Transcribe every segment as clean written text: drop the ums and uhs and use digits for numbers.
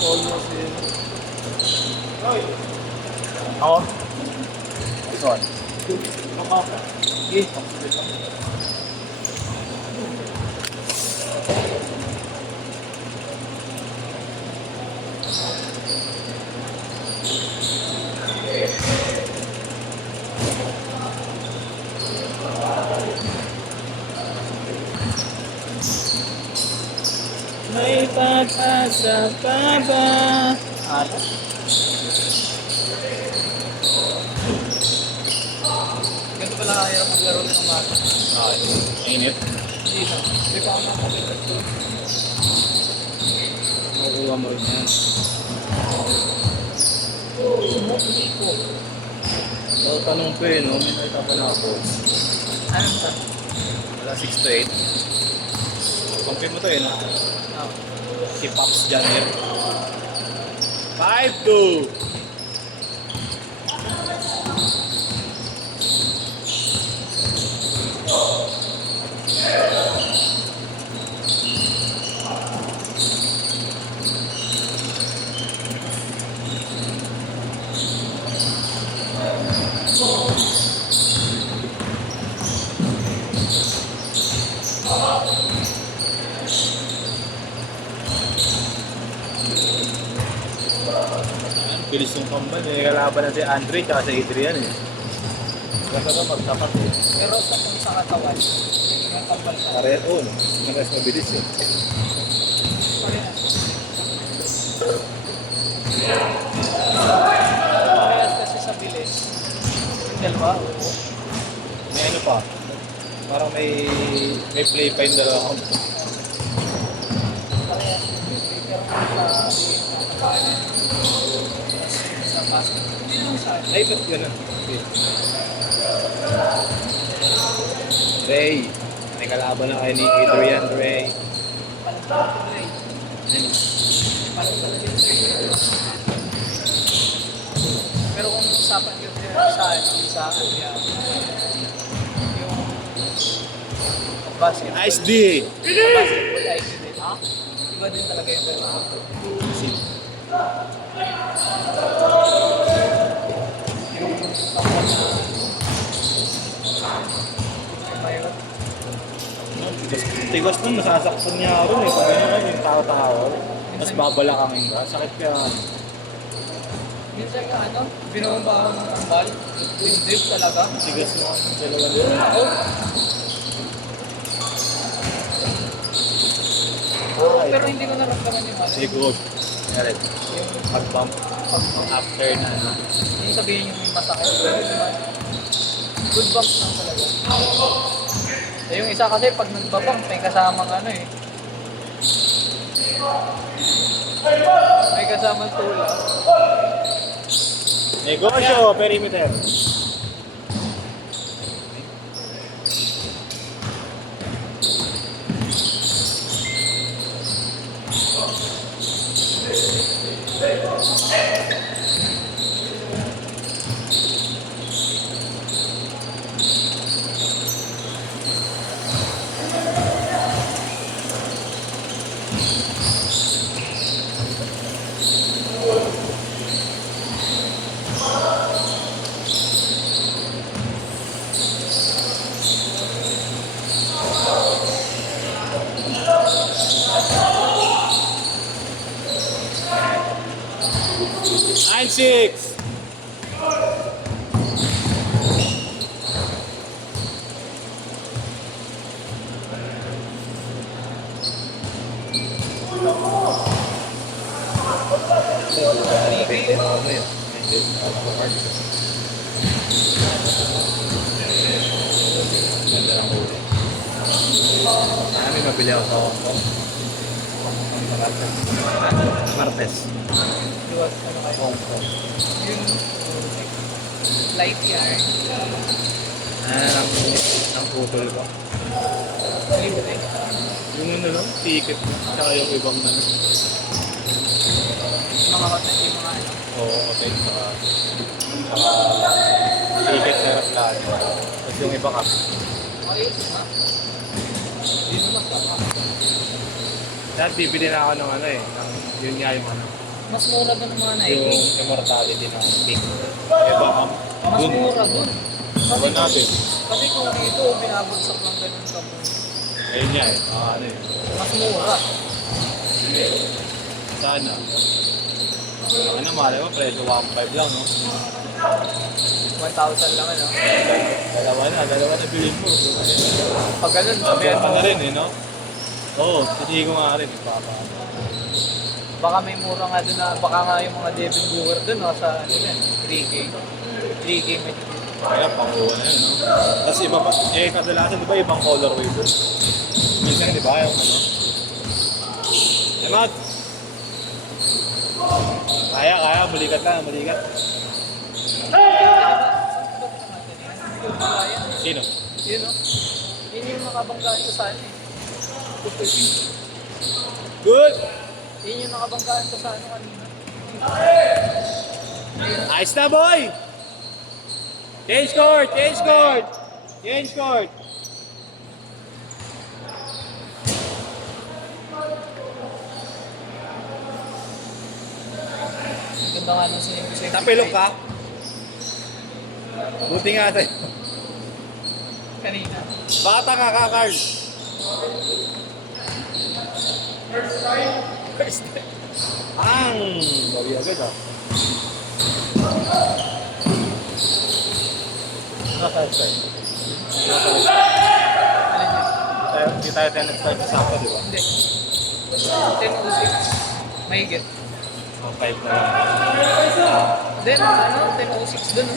Almost in. Ako? Ito. Ako. Okay. May pag-asa pa ba? Ganito pala kaya maglaro ng bata. Init. Hindi na. Hindi pa ako nakakita ito. Makukuha mo rin yan. Hindi ko. Tanong ko eh, no? May nakita pala ako. Anong ta? Wala 6 to 8. Compare mo to eh, no? Ah. Si Pops Janir. 5-2! Bilis yung kambal. May kalaban na si Andre at si Adrian eh. Ganda ka magtapat eh. Pero sa kung sa katawan, yung kapal sa Pareho no? Yung mas mabilis eh. parehas kasi sa bilis. Yung dalawa, oo. May ano pa? Parang may play pa yung dalawa. Parehas. Pero sa basket. Hindi naman sa akin. Ay, ba't gano'n? Okay. Ray. May kalaban na kayo ni Adrian Ray. Palang talaga yun. Ayun. Palang talaga yun. Pero kung usapan yun sa ano yan, yung basket. Ice D! Basketball IQ din. Ha? Iba din talaga yung dalawa. Mayroon. Tigas nun, nasasaktan niya ako rin eh. Pag gano'n yung tao-tao. Tapos babalakangin ka. Sakit kaya. Minsan nga ano, binumbahan ng ball, dip talaga. Tigas mo ang dalawa nila. Oh, Ay. pero hindi ko naramdaman yung ano. Siguro. Meron. Yung Pag-bump. After na. yung sabihin yung masakit. Pero naman, good bump lang talaga. Eh, yung isa kasi pag nagbabang, may kasamang ano eh. May kasamang tulak. Negosyo, perimeter. Nine six. Kami mabili ako sa Hong Kong. Martes. Iwas, ano kayo? Hong Kong. Yung light yarn. Ang putol ko. Libre. Yung ano lang, ticket mo. Tsaka yung ibang ano. Mga hotel, yung mga ano. Oo, okay. Tsaka ticket na aeroplano. Tapos yung iba ka. Ayos na. Hindi naman tama. Dahil bibili na ako ng ano eh. Ng, yun nga yung ano. Mas mura doon ng mga Yung Nike. immortality ng pink. Iba ka. Mas Dun. mura doon. Iba natin. Kasi kung dito, binabagsak lang ganun ka mo. Ayun nga eh. Ano eh. Mas mura. Sana. Ano, malay mo, presyo 1.5 lang, no? 1,000 lang ano. Dalawa na bilhin mo. Pag ganun, sabihan Benta mo, na rin eh, no? Oo, hindi ko nga rin. baka may mura nga doon na, baka nga yung mga Devin Booker doon, no, sa ano yan, 3K. 3K may Kaya pangkuha na yun, no? Tapos iba pa, eh kadalasan di ba ibang colorway doon? Minsan di ba yung ano? Emat! Kaya, malikat lang, malikat. Sino? Yun, no? Yun yung nakabanggaan ko sa ano eh. Good! Yun yung nakabanggaan ko sa ano kanina. Ayos na, boy! Change court! Change court! Change court! Ganda nga nung sinipisay. Tapilok ka? Buti nga sa'yo. Kanina. Bata ka ka, Carl. First time. Ang! Bawi agad ah. Nasa start. Hindi tayo tayo nag-start sa sakto, di ba? Hindi. 10:06. Mahigit. So, 5 na lang. Then, ano, 10:06 dun, no?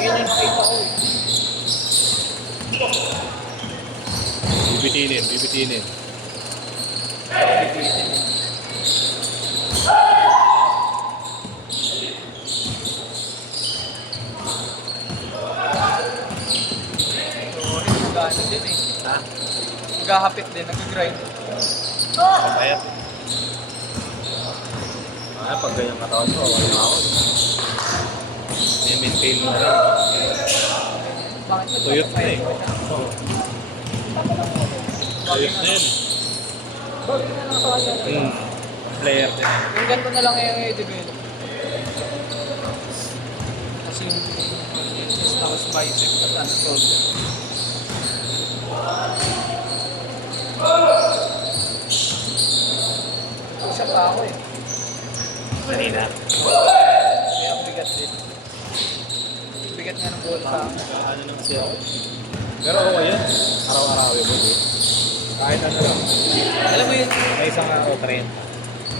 Yun yung nakita ko, eh. Bibitinin, bibitinin. Nag-ano din, eh. Ha? Naghahapit din, nag-grind. Papayat. Pag ganyan katawan ko, wala na ako. I-maintain mo na. Bakit Tuyot na eh. Tuyot na yun. Bakit na lang sa kanya? Player din. Yung ganito na lang yung i-develop. Kasi yung chest tapos bicep at ano, shoulder. Push up pa ako eh. Kanina. Kaya ang bigat din. Bigat nga ng bola sa akin. Ano naman siya ako? Pero okay yan. Araw-arawin mo eh. Kahit ano lang. Alam mo yun, May isang araw train.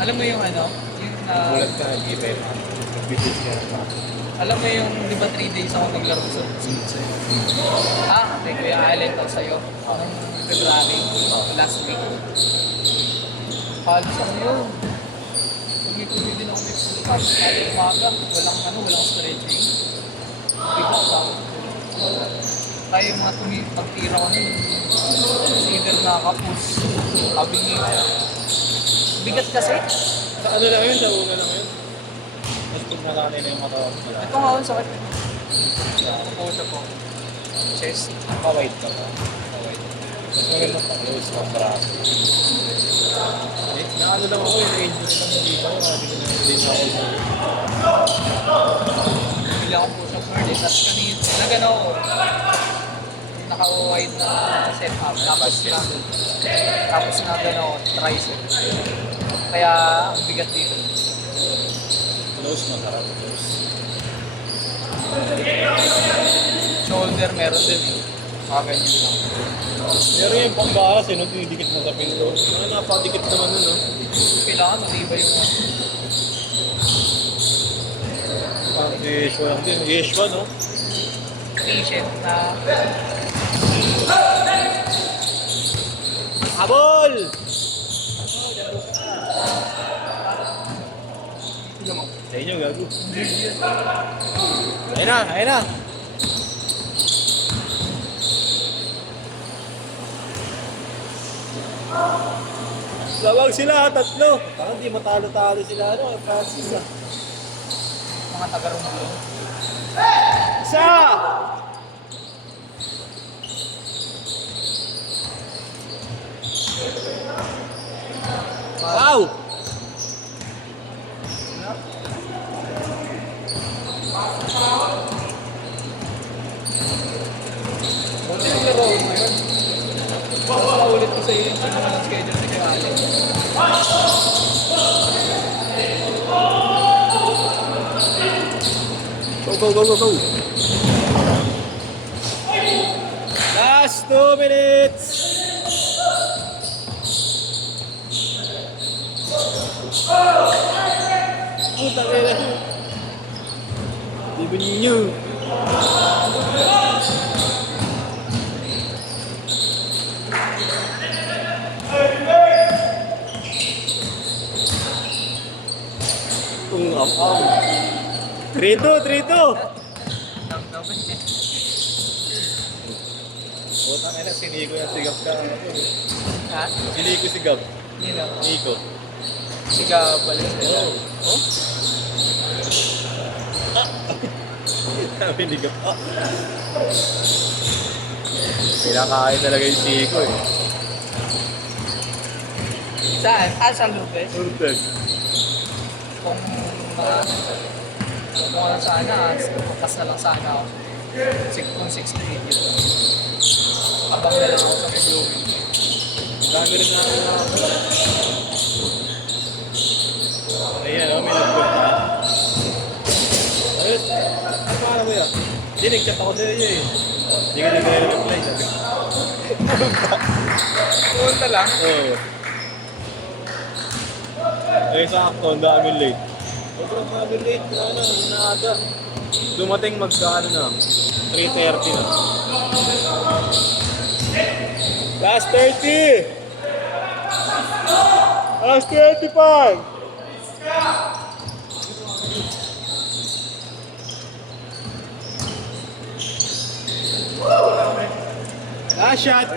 alam mo yung ano, yung Bulat ka, nag-ibay na. Nag-visit ka na. alam mo yung, di ba 3 days ako naglaro sa Sunsets? Kay Kuya Allen to sa'yo. Nung February, last week. Halos ako yun. Tumi-tumi din ako may pulikas. Kahit umaga, walang stretching. Bigat pa. Kaya yung mga pagtira ko nun, either nakaka-push, kabingi. Bigat kasi. Sa ano lang yun? Sa una lang yun? Mas pag nakanay na yung katawan mo. Ito nga ako sakit. Push up ko. Chest. Pa-wide ka ba? Pa-wide. Mas maganda pa-close ka braso. Naano lang ako yung injury lang dito. Hindi na ako sa... Bili akong push up guard eh. Tapos kanina, nagano ako. Naka-wide na setup. Tapos nagano ako, tricep. Kaya ang bigat dito. Close, masarap. Close. Shoulder meron din eh. Ganyan lang. Pero yung pambaras, yun, tinidikit mo sa pinto. Napakadikit naman nun, no? Kailangan matibay yung mga Parang Yeshua lang din. Yeshua, no? patient na Habol! Sa inyo, gago. Ayun na, ayun na. Lawag sila, tatlo. Parang di matalo-talo sila, ano, Francis, ah. mga taga-Romulo. Isa! extension naman ang schedule ni Kuya Alex. Go, go, go, go, go. Last 2 minutes. Puta kaya. Di ba ninyo? Ang 3-2, 3-2. Putang ina, siniko yung sigap ka. Ha? Siniko sigap. Nino? Nico. Siga balik sila. Oh? Sabi ni Gap. Pinakain talaga yung siko eh. Saan? San Lopez? Urtag. Kung ano sana, bukas na lang sana ako. Kung 6 to 8 yun. Abang na lang ako sa blooming. Dami rin na ayan o, may nag-group na. Ayos. Ano paano mo yan? Hindi, nag-chat ako sa'yo eh. Hindi ka nag-reply. Sabi ko. Punta lang. Oo. Eh, sakto, ang daming late. Sobrang daming late. Ano, naaga. Dumating magkaano na. 3:30 na. Last 30! Last 35! Last shot!